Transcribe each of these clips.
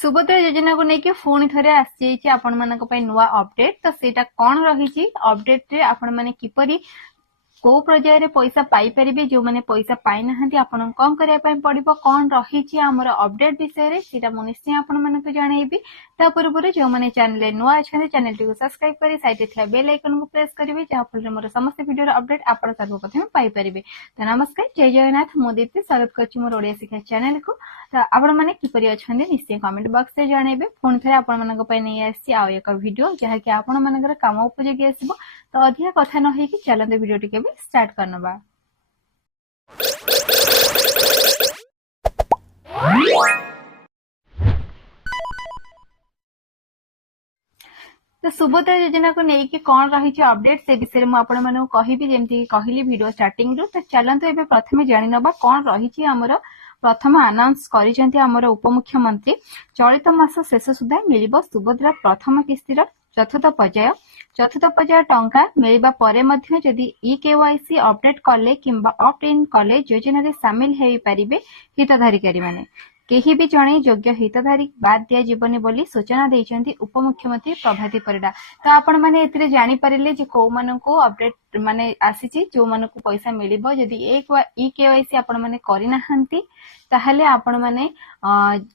सुभद्रा योजना को लेकिन पुणी थे आसी आपण मानक नुआ अपडेट तो सेटा कौन रही अपडेट रे आपण माने किपरि को पर्यायर पैसा पाई परिबे जो माने पैसा पाई नाहंती आपण कोन करिया पय पड़िबो कोन रही हमर अपडेट विषय रे सेटा मु निश्चय आपण मानक जणैबी ता पूर्व जो माने चैनल नुआ अछन चैनल टी को सब्सक्राइब करी साइड थिया बेल आइकन को प्रेस करिवे जा फल मोर समस्त वीडियो रो अपडेट आपण सर्वप्रथम पाई परिबे। तो नमस्कार, जय जगन्नाथ। मो दीप्ति स्वागत करछि मोर ओडिया शिक्षा चैनल को। तो आपण माने किपरि अछन निश्चय कमेंट बॉक्स रे जणैबे। पुणी थे आपण मानक पय नै आसी आ एक वीडियो जहा कि आपण मानकर काम उपयोगी आसीबो। तो अधिक कथा न होई कि चलते वीडियो टी के स्टार्ट करनबा। तो सुभद्रा योजना को लेकिन कौन रही अपडेट से विषय में आपण माने कहिबी जेमती कहली वीडियो स्टार्टिंग रो। तो चलंतु एबे प्रथमे जानि नबा कौन रही हमर प्रथम अनाउंस करिसेंती हमर उपमुख्यमंत्री चलित मास शेष सुधा मिलिबो सुभद्रा प्रथम किस्तीर चतुर्थ पर्याय टंका मिलिबा परे मध्य जदि केवाईसी अपडेट कले किंबा ऑप्ट इन कले योजना रे शामिल हेई परिबे हितधारकारी माने केही भी जणे योग्य हितधारी बाद दिया जीवनी बोली सूचना देइचंती उपमुख्यमंत्री प्रभाती परिडा। तो आपण माने एतिरे जानि परिले जे को मानको अपडेट माने आसीची जो मानको पैसा मिलिबो जदि केवाईसी आपण माने करि नाहंती ताहले आपण माने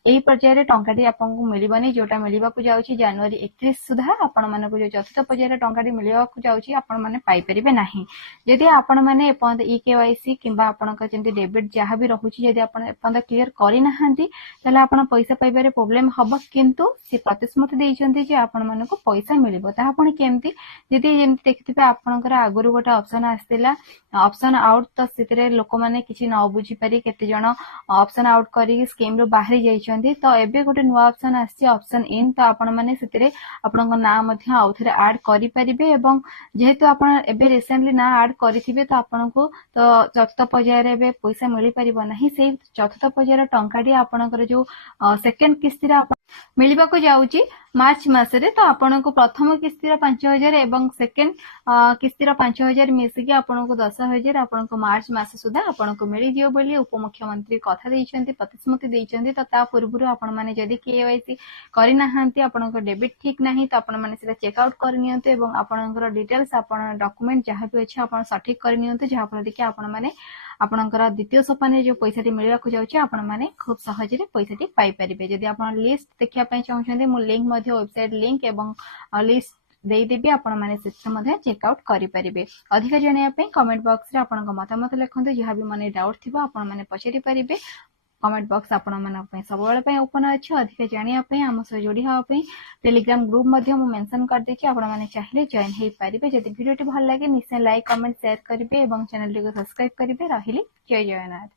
एई पर्याय टंकाटी आपनको मिलिबनी जोटा मिलिबा को जाउची जनवरी 31 सुधा आपण मानको जो चतुर्थ पर्याय टंकाटी मिलिबा को जाउची आपण माने पाई परिबे नाही। जदि आपण माने एपंत केवाईसी किंबा आपनक जेंति डेबिट जहा भी रहुची जदि आपण एपंत क्लियर करि नाहंती ताले आपण पैसा पाइबारे प्रॉब्लम हबो। किंतु से प्रतिश्रुति देइचंती जे आपण मानको पैसा मिलिबो ता आपण केमती जदि जेंति देखिथिबे आपनकर आगुरु गोटे ऑप्शन आस्तिला ऑप्शन आउट। तो सेतरे लोक माने किछि न बुझी पारी केते जण ऑप्शन आउट करी स्कीम रो बाहरी जाइछंती। तो एबे गोटे नुवा ऑप्शन आछि ऑप्शन इन। तो आपण माने सेतरे आपनक ना मध्य आउथरे ऐड करि परिबे एवं जेहेतु आपण एबे रिसेंटली ना ऐड करिथिबे तो आपनको तो चतुर्थ पर्याय रे एबे पैसा मिलि परिबो नाही। सेही चतुर्थ पर्याय टंकाडी आपनकर जो सेकंड किस्ती रा मिलिबा को जाउची मार्च मासरे। तो आपनको प्रथम किस्ती रा 5000 एवं सेकंड किस्ती रा 5000 मिसी के आपनको 10000 आपनको मार्च मास सुधा आपनको मिलि दियो बोली उपमुख्यमंत्री कथा देइछंती प्रतिश्रुति देइछंती। तो ता पूर्वरु आपण माने जदि केवाईसी करि नाहंती आपनको डेबिट ठीक नाही तो आपण माने सेटा चेक आउट कर नियंतु एवं आपनकर डिटेल्स आपण डॉक्यूमेंट जहा भी अछि आपण सठिक कर नियंतु जहा पर देखि आपण माने आपनकर द्वितीय सोपान जो पैसाटी मिलवा को जाउची आपण माने खूब सहज रे पैसाटी पाई परिबे। जदि आपण लिस्ट देखिया पय चाहउछन्ते मु लिंक मध्ये वेबसाइट लिंक एवं लिस्ट देई देबी आपण माने सेट मध्ये चेक आउट करि परिबे। अधिक जणिया पय कमेंट बॉक्स रे आपनक मतामत लेखंतु जहा भी माने डाउट थिबो आपण माने पछेरि परिबे। कमेंट बॉक्स आपण मानक पय सब बेले पय ओपन अछि। अधिक जानिया पय हम से जोडी हा पय टेलीग्राम ग्रुप मध्ये मु मेंशन कर देछि आपण माने चाहिले जॉइन हेई परिबे। जदि वीडियोटी भल लागे निश्चय लाइक कमेंट शेयर करिवे एवं चैनल को सब्सक्राइब करिवे। रहिली जय जगन्नाथ।